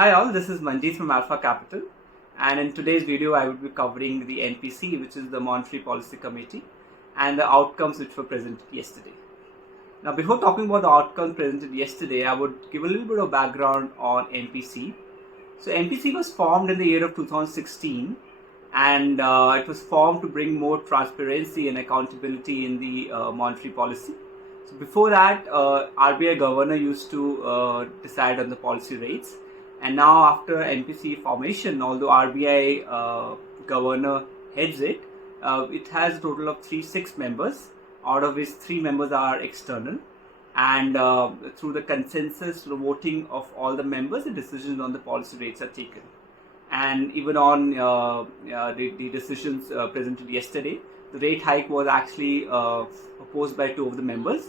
Hi all, this is Manjit from Alpha Capital, and in today's video I will be covering the MPC, which is the Monetary Policy Committee, and the outcomes which were presented yesterday. Now before talking about the outcomes presented yesterday, I would give a little bit of background on MPC. So MPC was formed in the year of 2016, and it was formed to bring more transparency and accountability in the monetary policy. So before that, RBI governor used to decide on the policy rates. And now after MPC formation, although RBI governor heads it, it has a total of 6 members, out of which 3 members are external. And through the consensus, the voting of all the members, the decisions on the policy rates are taken. And even on the decisions presented yesterday, the rate hike was actually opposed by 2 of the members.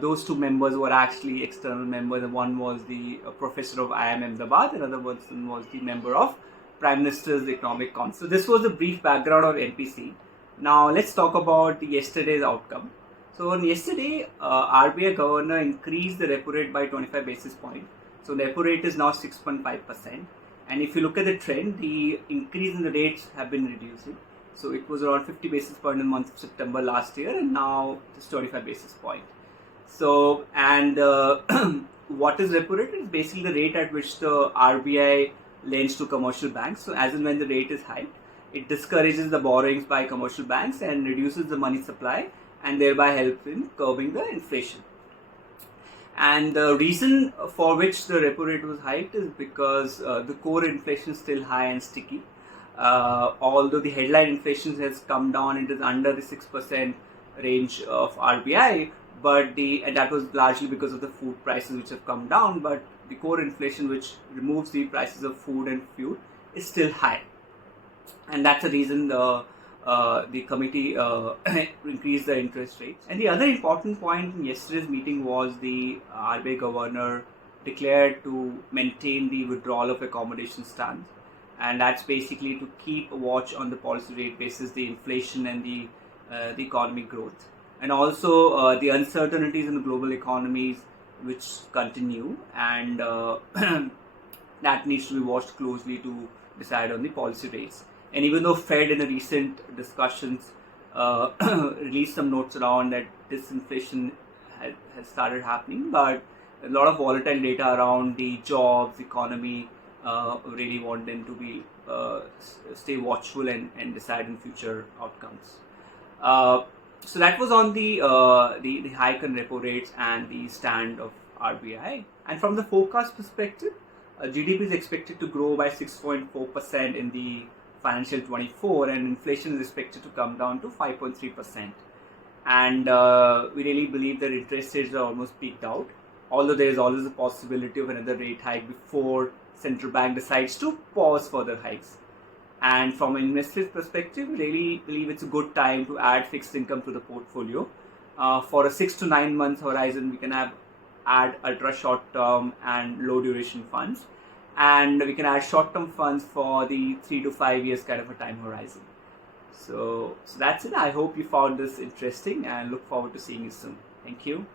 Those 2 members were actually external members, and one was the professor of IIM Ahmedabad, and another person was the member of Prime Minister's Economic Council. So this was a brief background of MPC. Now let's talk about yesterday's outcome. So on yesterday, RBI governor increased the repo rate by 25 basis points. So the repo rate is now 6.5%. And if you look at the trend, the increase in the rates have been reducing. So it was around 50 basis points in the month of September last year, and now it's 25 basis points. So, and what is repo rate? It's basically the rate at which the RBI lends to commercial banks. So as and when the rate is hiked, it discourages the borrowings by commercial banks and reduces the money supply, and thereby helps in curbing the inflation. And the reason for which the repo rate was hiked is because the core inflation is still high and sticky. Although the headline inflation has come down, it is under the 6% range of RBI. But and that was largely because of the food prices which have come down. But the core inflation, which removes the prices of food and fuel, is still high, and that's the reason the committee increased the interest rates. And the other important point in yesterday's meeting was the RBI governor declared to maintain the withdrawal of accommodation stance, and that's basically to keep a watch on the policy rate basis, the inflation and the economic growth. And also the uncertainties in the global economies which continue, and that needs to be watched closely to decide on the policy rates. And even though Fed in the recent discussions released some notes around that disinflation has started happening, but a lot of volatile data around the jobs, economy, really want them to be stay watchful and decide on future outcomes. So that was on the hike in repo rates and the stand of RBI. And from the forecast perspective, GDP is expected to grow by 6.4% in the financial 24, and inflation is expected to come down to 5.3%. And we really believe that interest rates are almost peaked out, although there is always a possibility of another rate hike before central bank decides to pause further hikes. And from an investor's perspective, we really believe it's a good time to add fixed income to the portfolio. For a 6 to 9 months horizon, we can add ultra short term and low duration funds, and we can add short term funds for the 3 to 5 years kind of a time horizon. So that's it. I hope you found this interesting and look forward to seeing you soon. Thank you.